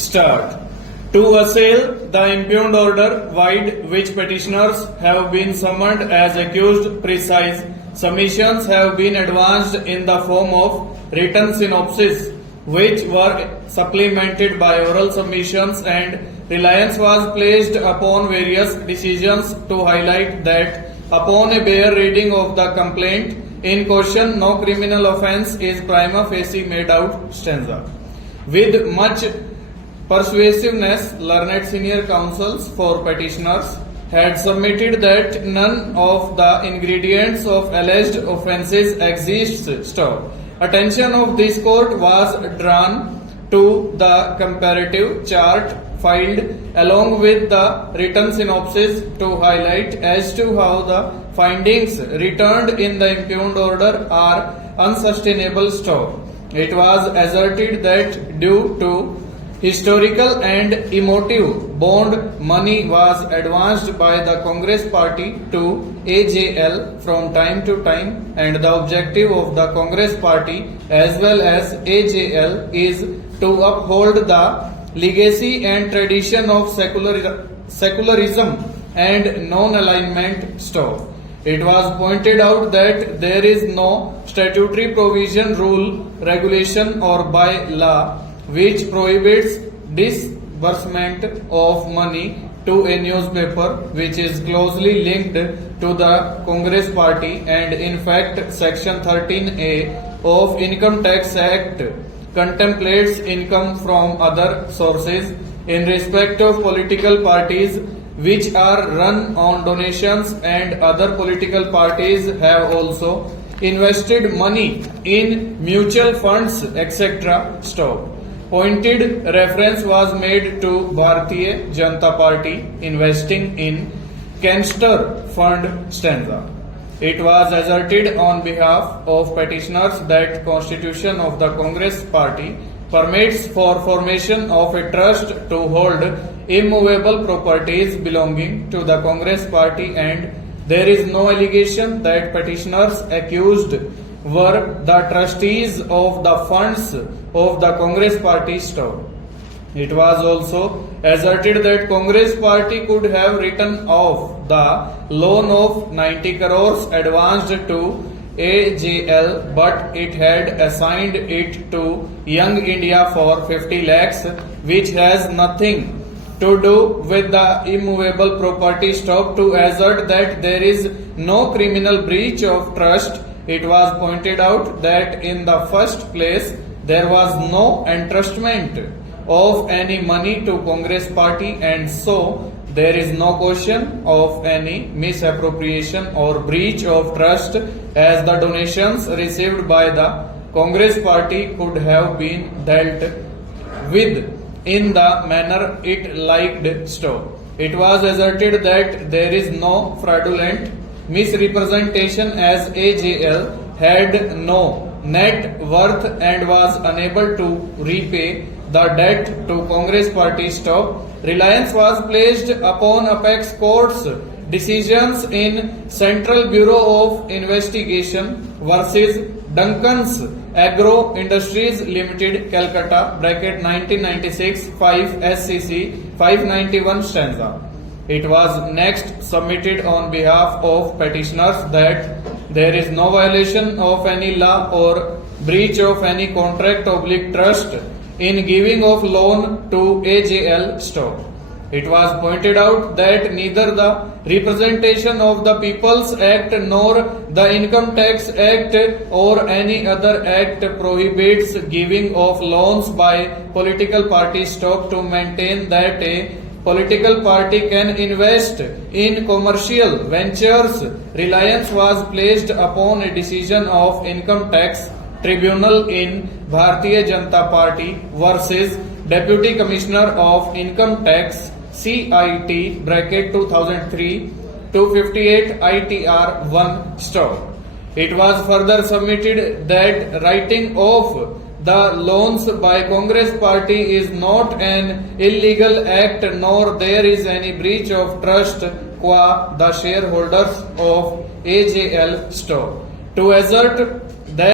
start. To assail the impugned order wide which petitioners have been summoned as accused, precise submissions have been advanced in the form of written synopsis which were supplemented by oral submissions, and reliance was placed upon various decisions to highlight that upon a bare reading of the complaint in question no criminal offence is prima facie made out stanza. With much persuasiveness, learned senior counsels for petitioners had submitted that none of the ingredients of alleged offences exists. Stop. Attention of this court was drawn to the comparative chart filed along with the written synopsis to highlight as to how the findings returned in the impugned order are unsustainable. Stop. It was asserted that due to historical and emotive bond money was advanced by the Congress party to AJL from time to time, and the objective of the Congress party as well as AJL is to uphold the legacy and tradition of secularism and non-alignment. Stop. It was pointed out that there is no statutory provision, rule, regulation or by law which prohibits disbursement of money to a newspaper which is closely linked to the Congress party, and in fact section 13A of Income Tax Act contemplates income from other sources in respect of political parties which are run on donations, and other political parties have also invested money in mutual funds, etc. Stop. Pointed reference was made to Bharatiya Janata Party investing in Canster Fund stanza. It was asserted on behalf of petitioners that Constitution of the Congress Party permits for formation of a trust to hold immovable properties belonging to the Congress Party, and there is no allegation that petitioners accused were the trustees of the funds of the Congress Party. Stop. It was also asserted that Congress Party could have written off the loan of 90 crores advanced to AJL, but it had assigned it to Young India for 50 lakhs, which has nothing to do with the immovable property. Stop. To assert that there is no criminal breach of trust, it was pointed out that in the first place there was no entrustment of any money to Congress party, and so there is no question of any misappropriation or breach of trust, as the donations received by the Congress party could have been dealt with in the manner it liked. Stop. It was asserted that there is no fraudulent misrepresentation, as AJL had no net worth and was unable to repay the debt to Congress party. Stop. Reliance was placed upon apex court's decisions in Central Bureau of Investigation versus Duncan's Agro Industries Limited, Calcutta, bracket 1996, 5 SCC 591 stanza. It was next submitted on behalf of petitioners that there is no violation of any law or breach of any contract oblique trust in giving of loan to AJL. Stop. It was pointed out that neither the Representation of the People's Act nor the Income Tax Act or any other act prohibits giving of loans by political parties. Stop. To maintain that a political party can invest in commercial ventures, reliance was placed upon a decision of Income Tax Tribunal in Bharatiya Janata Party versus Deputy Commissioner of Income Tax CIT bracket 2003 258 ITR 1. Stop. It was further submitted that writing off the loans by Congress party is not an illegal act, nor there is any breach of trust qua the shareholders of AJL. Stop. To assert